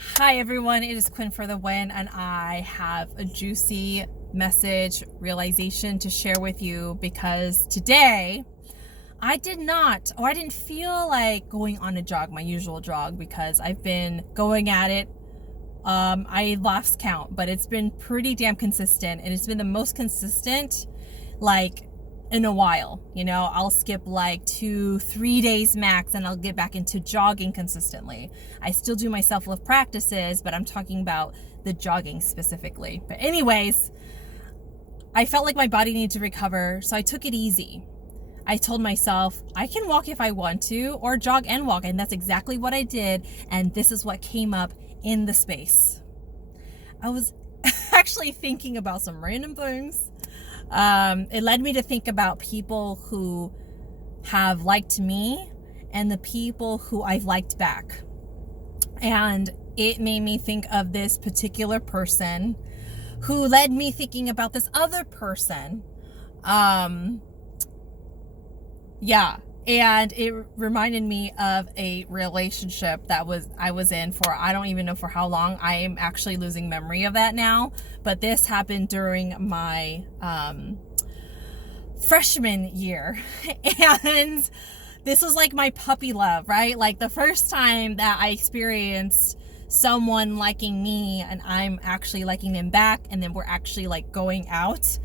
Hi everyone, it is Quinn for the win, and I have a juicy message realization to share with you because today I didn't feel like going on a jog, my usual jog, because I've been going at it. I lost count, but it's been pretty damn consistent, and it's been the most consistent like in a while. I'll skip like 2-3 days max and I'll get back into jogging consistently. I still do my self-love practices, but I'm talking about the jogging specifically. But anyways, I felt like my body needed to recover, so I took it easy. I told myself I can walk if I want to, or jog and walk, and that's exactly what I did. And this is what came up in the space. I was actually thinking about some random things. It led me to think about people who have liked me and the people who I've liked back. And it made me think of this particular person who led me thinking about this other person. And it reminded me of a relationship that I was in for, I don't even know for how long. I am actually losing memory of that now, but this happened during my freshman year. And this was like my puppy love, right? Like the first time that I experienced someone liking me and I'm actually liking them back, and then we're actually like going out.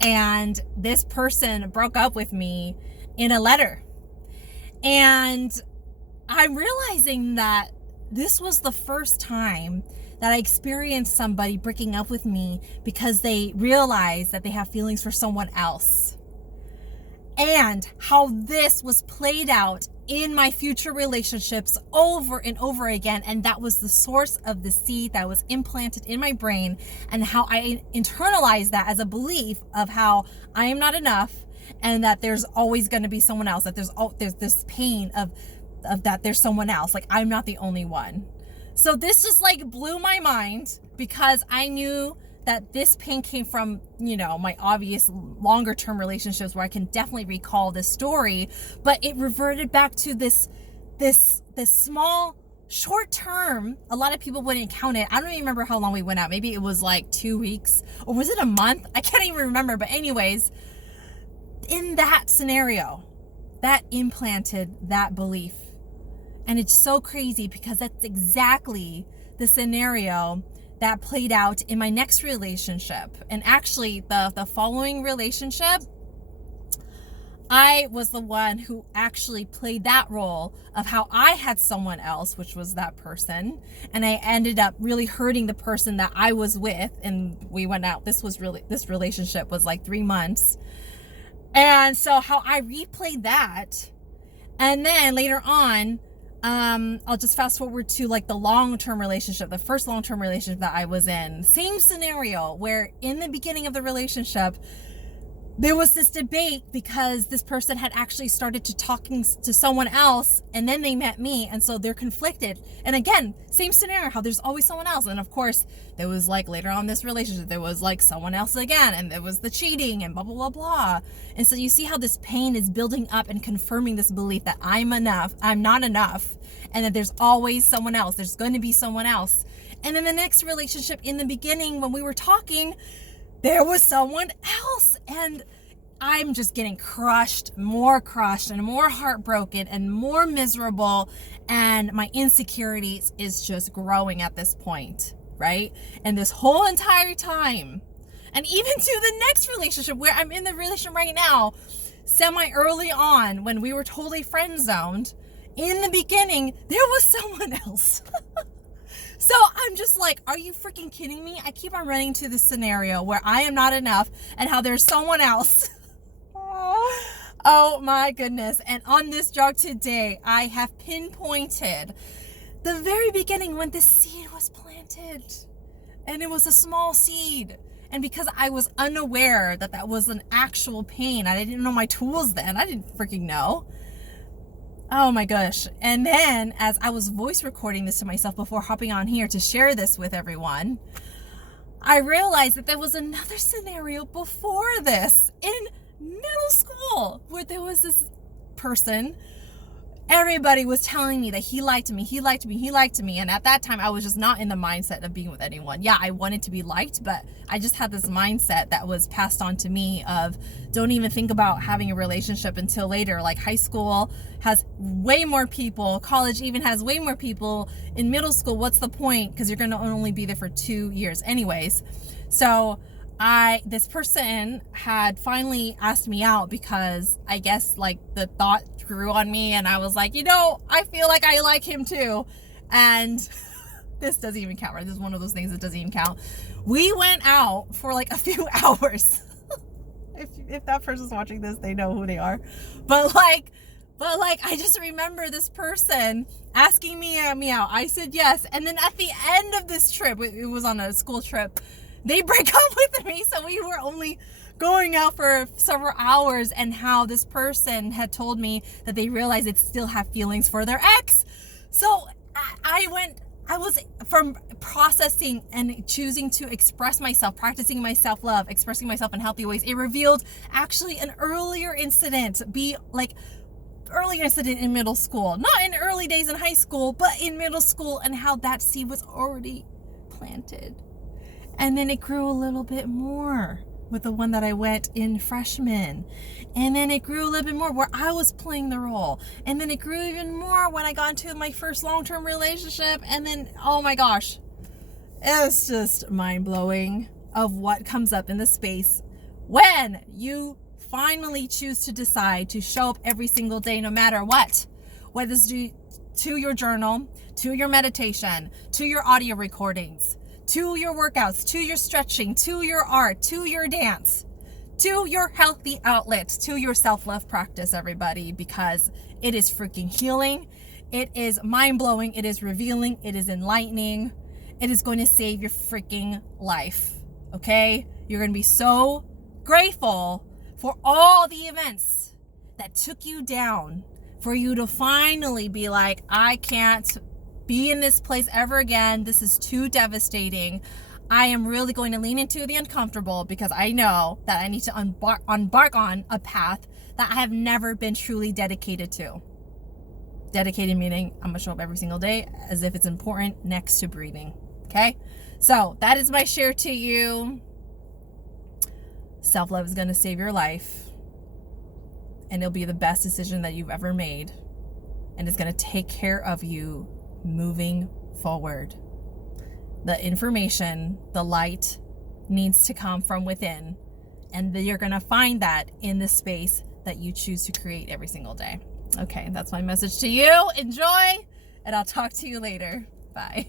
And this person broke up with me in a letter. And I'm realizing that this was the first time that I experienced somebody breaking up with me because they realized that they have feelings for someone else. And how this was played out in my future relationships over and over again. And that was the source of the seed that was implanted in my brain, and how I internalized that as a belief of how I am not enough, and that there's always going to be someone else, that there's this pain of that there's someone else, like I'm not the only one. So this just like blew my mind, because I knew that this pain came from, my obvious longer term relationships where I can definitely recall this story, but it reverted back to this small short term. A lot of people wouldn't count it. I don't even remember how long we went out. Maybe it was like 2 weeks, or was it a month? I can't even remember. But anyways, in that scenario, that implanted that belief. And it's so crazy because that's exactly the scenario that played out in my next relationship. And actually the following relationship, I was the one who actually played that role of how I had someone else, which was that person. And I ended up really hurting the person that I was with. And we went out. This relationship was like 3 months. And so how I replayed that, and then later on, I'll just fast forward to like the long-term relationship, the first long-term relationship that I was in. Same scenario, where in the beginning of the relationship, there was this debate because this person had actually started talking to someone else, and then they met me, and so they're conflicted. And again, same scenario, how there's always someone else. And of course, there was like later on this relationship, there was like someone else again, and there was the cheating and blah, blah, blah, blah. And so you see how this pain is building up and confirming this belief that I'm not enough, and that there's always someone else. There's going to be someone else. And in the next relationship, in the beginning, when we were talking, there was someone else, and I'm just getting crushed and more heartbroken and more miserable, and my insecurities is just growing at this point, right? And this whole entire time, and even to the next relationship where I'm in the relationship right now, semi early on when we were totally friend zoned, in the beginning, there was someone else. So I'm just like, are you freaking kidding me? I keep on running to this scenario where I am not enough and how there's someone else. Oh my goodness. And on this jog today, I have pinpointed the very beginning when this seed was planted. And it was a small seed. And because I was unaware that that was an actual pain, I didn't know my tools then. I didn't freaking know. Oh my gosh. And then as I was voice recording this to myself before hopping on here to share this with everyone, I realized that there was another scenario before this in middle school where there was this person everybody was telling me that he liked me. And at that time, I was just not in the mindset of being with anyone. Yeah, I wanted to be liked, but I just had this mindset that was passed on to me of don't even think about having a relationship until later. Like high school has way more people. College even has way more people. In middle school, what's the point? Because you're going to only be there for 2 years anyways. So this person had finally asked me out because I guess like the thought grew on me, and I was like, I feel like I like him too. And this doesn't even count, right? This is one of those things that doesn't even count. We went out for like a few hours. If that person's watching this, they know who they are. But like I just remember this person asking me out. I said yes. And then at the end of this trip, it was on a school trip, they break up with me. So we were only going out for several hours, and how this person had told me that they realized they still have feelings for their ex. So I was from processing and choosing to express myself, practicing my self-love, expressing myself in healthy ways. It revealed actually an earlier incident in middle school, not in early days in high school, but in middle school, and how that seed was already planted. And then it grew a little bit more with the one that I went in freshman. And then it grew a little bit more where I was playing the role. And then it grew even more when I got into my first long-term relationship. And then, oh my gosh, it's just mind-blowing of what comes up in the space when you finally choose to decide to show up every single day, no matter what. Whether it's to your journal, to your meditation, to your audio recordings, to your workouts, to your stretching, to your art, to your dance, to your healthy outlets, to your self-love practice, everybody, because it is freaking healing. It is mind-blowing. It is revealing. It is enlightening. It is going to save your freaking life. Okay? You're going to be so grateful for all the events that took you down, for you to finally be like, I can't be in this place ever again. This is too devastating. I am really going to lean into the uncomfortable, because I know that I need to embark on a path that I have never been truly dedicated to. Dedicated meaning I'm going to show up every single day as if it's important, next to breathing. Okay? So that is my share to you. Self-love is going to save your life, and it'll be the best decision that you've ever made, and it's going to take care of you moving forward. The information, the light needs to come from within, and you're going to find that in the space that you choose to create every single day. Okay, that's my message to you. Enjoy, and I'll talk to you later. Bye.